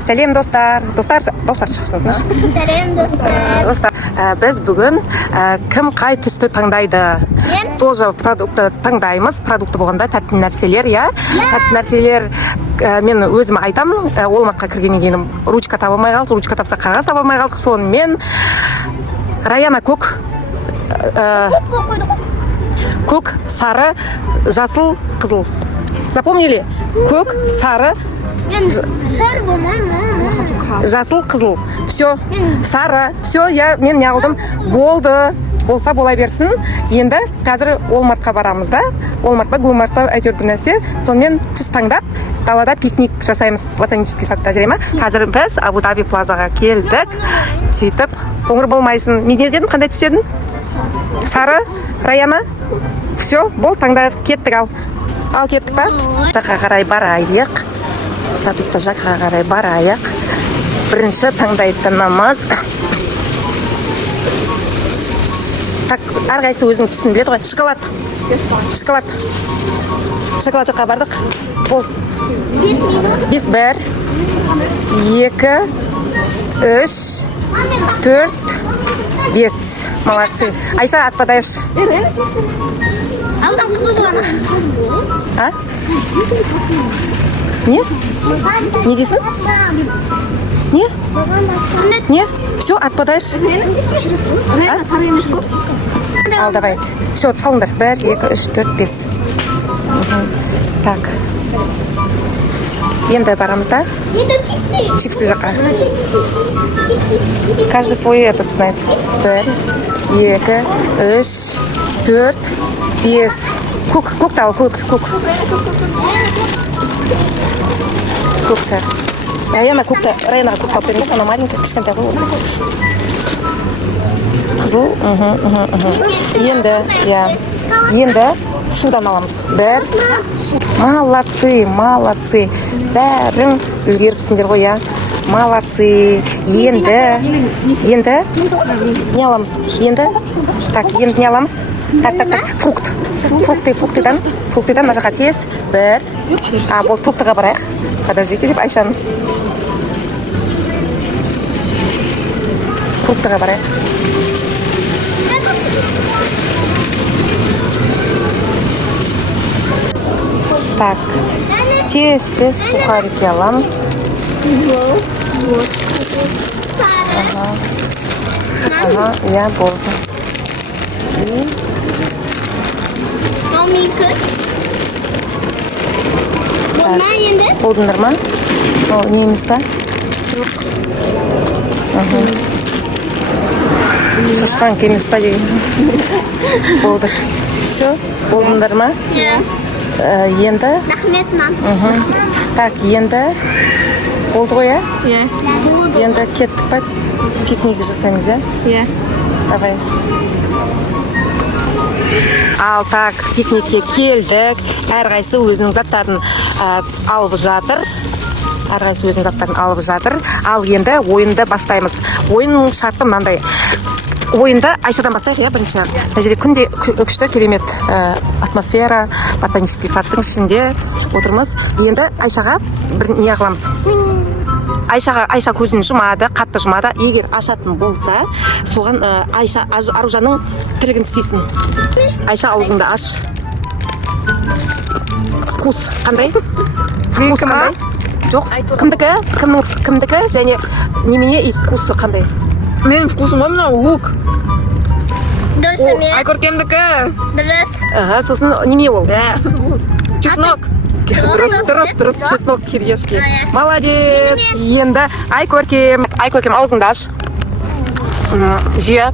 Сәлем достар шығарсыңыздар. Сәлем достар. Біз бүгін кім қай түсті таңдайды? Тоже продукты таңдаймыз. Продукты болғанда тәтті нәрселер, иә? Тәтті нәрселер мен өзім айтамын. Олмартқа кіргеннен кейін ручка таба алмай қалдық. Ручка тапса қағаз таба алмай қалдық. Сонымен Раяна көк, сары, жасыл, қызыл. Запомнили? Көк, сары, жасыл, қызыл. Все, сары. Все, мен не алдым. Болды. Болса бола берсін. Енді қазір Олмартқа барамыз да. Олмартқа, Гомартқа әйтеуір бір нәрсе. Сонымен түс таңдап, далада пикник жасаймыз ботанический садта, жарай ма? Қазір біз Абу-Даби плазаға келдік. Сөйтіп, қоңыр болмайсың. Мен не дедім, қандай түс едің? Сары, Раяна. Все, бол, таңдайық, кеттік ал. Ал кеттік па? Жаққа қарай барайық. Продукты жаққа қарай барайық. Бірінші таңдайтынымыз. Так, әрқайсы өзінің түсін біледі ғой. Шоколад. Шоколад жаққа бардық. Бол. 5 1 2 3 4 5. Молодцы. Айша, отпадаешь. Алдан қызу ғана. А? Не? Не дейсің? Не? Не? Все, отпадаешь? Ал, давай. Все, салыңдар. 1, 2, 3, 4, 5. Так. Енді барамыз да? Чипсы жаққа. Каждый свой этот знает. 1, 2, 3, 4, 5. Көкті ал, көк. Көкті. Раянаға көкті алып беріңдерші, ана маленький, кішкентай ғой. Қызыл. Енді судан аламыз. 1. Молодцы. Бәрің үлгеріпсіңдер ғой, я. Молодцы. Енді не аламыз? Енді не аламыз? Так. Фруктыдан мына жаққа тез. 1. Бұл фруктыға барайық. Подождите деп Айшаның. Фруктыға барайық. Так. Тез сухарики аламыз. Я болды. Болдыңдар ма? Ол не емес па? Жоқ. Шашқан кемес па деген. Болды. Все, болдыңдар ма? Енді? Рахмет, мам. Так, енді болды ғой, Иә. Енді кеттік па? Пикник жасаймыз, Иә. Давай. Ал, так, пикникке келдік. Әрқайсы өзінің заттарын алып жатыр. Ал енді ойынды бастаймыз. Ойынның шарты мынандай. Ойынды Айшадан бастайық, иә, бірінші. Мына жерде күнде күшті керемет атмосфера, ботанический садтың ішінде отырмыз. Енді Айшаға бір не қыламыз. Айша көзін жұмады, қатты жұмады. Егер ашатын болса, соған Айша Аружанның тілігін істейсін. Айша, аузыңды аш. Вкус қандай? Вкус қандай? Жоқ, кімдікі және немене и вкусы қандай? Менің вкусым мына лук. Дұрыс емес. Айкөркемдікі. Дұрыс. Сосын неме ол? Чеснок. Дұрыс, чеснок кирешки. Молодец. Енді Айкөркем аузыңды аш. Жия.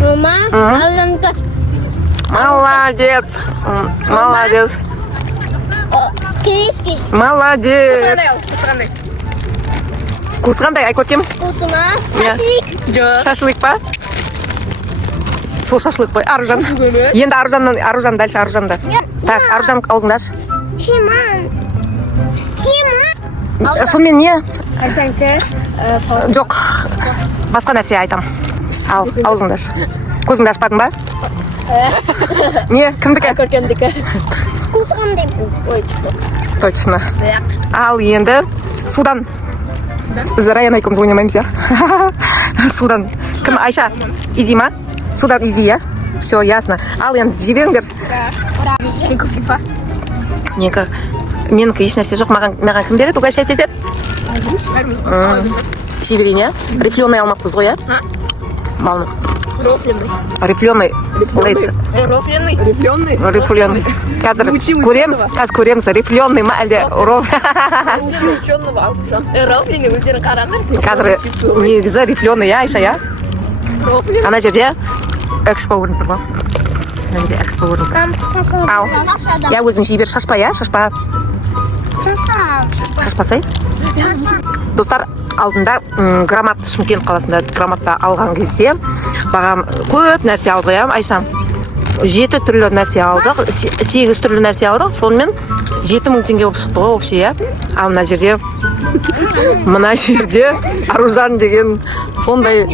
Мама, алдыңғы. Молодец. Кирески. Молодец. Вкус қандай, Айкөркем? Вкусыма. Шашлик. Шашлык па? Сол шашлык қой, Аружан. Енді Аружан дальше Аружанда. Так, Аружан аузыңды аш. Чиман. Сонымен не? Айшанка. Жоқ, басқа нәрсе айтам. Ал, аузыңды аш. Көзіңді ашпадың ба? Не, кімдікі? Айкөркемдікі. Вкусы қандай? Ой, чеснок. Точно. Бірақ. Ал енді судан. Біз Раян екеуміз ойнамаймыз, иә? Судан. Кім? Айша? Изи ма? Судан изи, иә? Все, ясно. Ал енді жіберіңдер. Менікі FIFA. Некі? Менікі еш нәрсе жоқ. Маған кім береді? Угощать етеді? Жіберейін, иә? Рифленый алмақпыз ғой, иә? Малны. Рофленый. Рифленый лейс. Рофленый. Рифленый. Қазір көреміз. Рифленый ма әлде Рофленый өздерің қараңдар. қазір негізі рифленый, иә, Айша, иә? Рофленый. Ана жерде экспо көрініп тұр ғой. Ана жерде экспо көрініп тұр. Ал. Я өзің жей бер, шашпа, иә? Шашпа. Шашпасай. Достар, алдында Громад, Шымкент қаласында Громадта алған кезде бағам көп нәрсе алдық, иә, Айша? 7 түрлі нәрсе алдық, 8 түрлі нәрсе алдық, сонымен 7000 теңге болып шықты ғой, вообще, иә? Ал мына жерде Аружан деген сондай,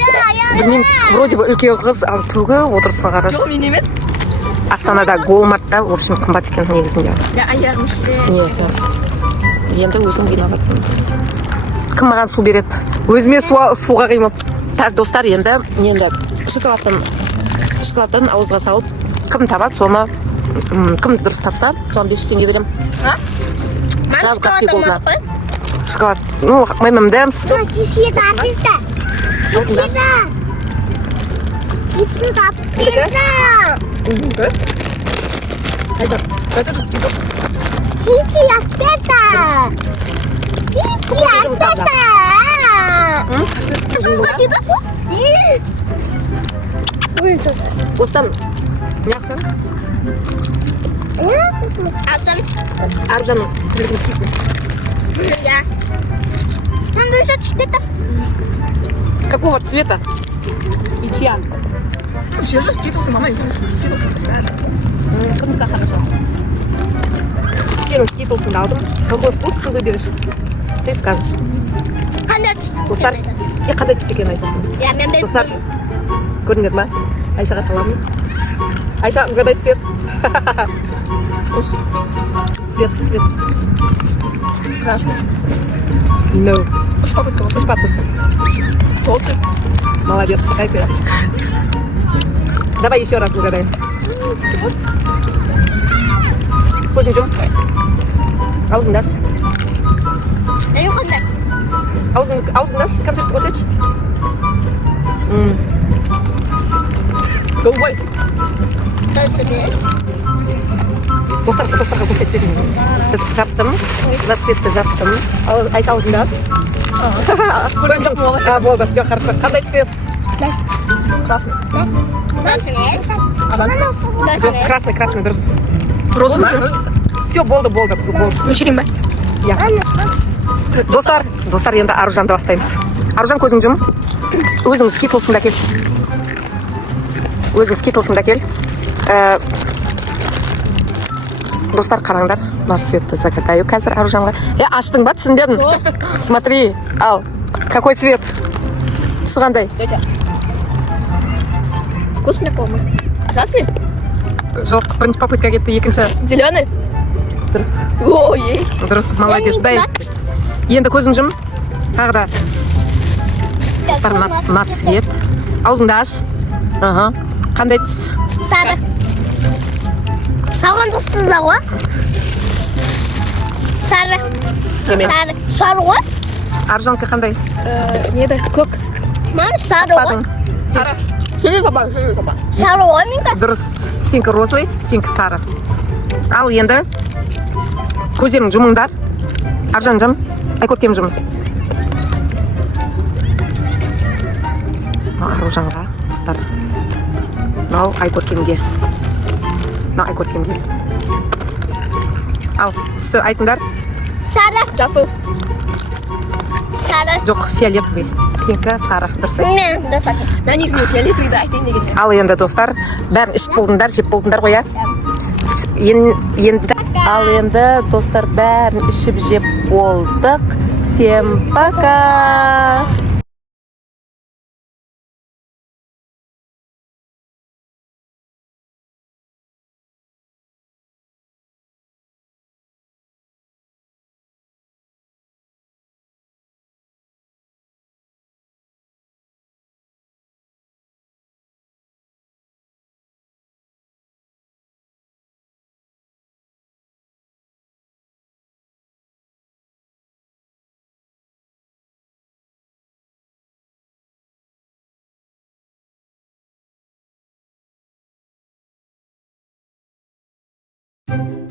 білмеймін, вроде бы үлкен қыз, ал төгіп отырсын қарашы. Жоқ, мен емес. Астанада Голмартта, в общем, қымбат екен негізінде. Аяғым іште. Несі? Енді өзің виноватсың. Кім маған су береді? Өзіме суға қимып. Так, достар, енді шоколадтан ауызға салып, кім табады, соны кім дұрыс тапса, соны 5 теңге берем. Сразу каспи голдна. Шоколад. Ну, мы ММДМС. Чипсы напишите. Чипсы напишите. Чипсы напишите. Сумға тиді? Остан, мясо. Аржан, күлігін сисін. Я. Там еще что-то. Какого цвета? И чья? Все же скинулся, мама. Кімдікі хорошо. Сенің скитлсыңды алдым. Какой вкус ты выберешь? Ты скажешь. Қандай Достар, қандай түс екенін айтасың. Я, мен Достар, көрдіңдер ма? Айшаға саламын. Айша, угадай цвет. Вкус. Цвет. Красный. No. Уж попытка. Толстый. Молодец, какая. Давай еще раз угадаем. Көзің жум. Аузыңды аш. Мен қандай? Аузыңды аш, конфетті көрсетші. Голубой. Дальше емес. Достарға көрсетпедім. Жаптым. На цветті жаптым. Айша аузыңды аш. Болды, все, хорошо. Қандай цвет? Красный. Дальше емес. Дальше Жоқ, емес. красный, дұрыс. Розовый. Все, болды. Өшірейін ба? Я. Достар, енді Аружанды бастаймыз. Аружан, көзің жум. Өзің скитлсыңда кел. Достар, қараңдар. На цветті загадаю қазір Аружанға. Аштың ба, түсінбедің? Смотри, ал. Какой цвет? Түсі қандай? Вкусный, по-моему. Красный? Жоқ, бірінші попытка кетті, екінші. Зеленый? Дұрыс. Ой. Дұрыс, молодец. Дай. Енді көзің жум. Тағы да. Достар, на цвет. Аузыңды аш. Қандай түс? Сары. Саған достызда ғой? Сары. Сары ғой? Аружанка қандай? Неді? Көк. Мам, сары ғой? Сары. Сені табан. Сары ғой менікі? Дұрыс. Сенікі розовый, сенікі сары. Ал енді көздерің жұмыңдар. Аружан жым. Айкөркем жым. Аружанға, достар. Мынау Айкөркемге. Ал, түсті айтыңдар. Сары. Жасыл. Сары. Жоқ, фиолетовый. Сенікі сары. Дұрыс айт. Мен досатым. Мен негізінде фиолетовыйды айтайын дегенде. Ал енді достар, бәрін ішіп болдыңдар, жеп болдыңдар ғой, Ал енді достар, бәрін ішіп жеп болдық. Всем пока! Thank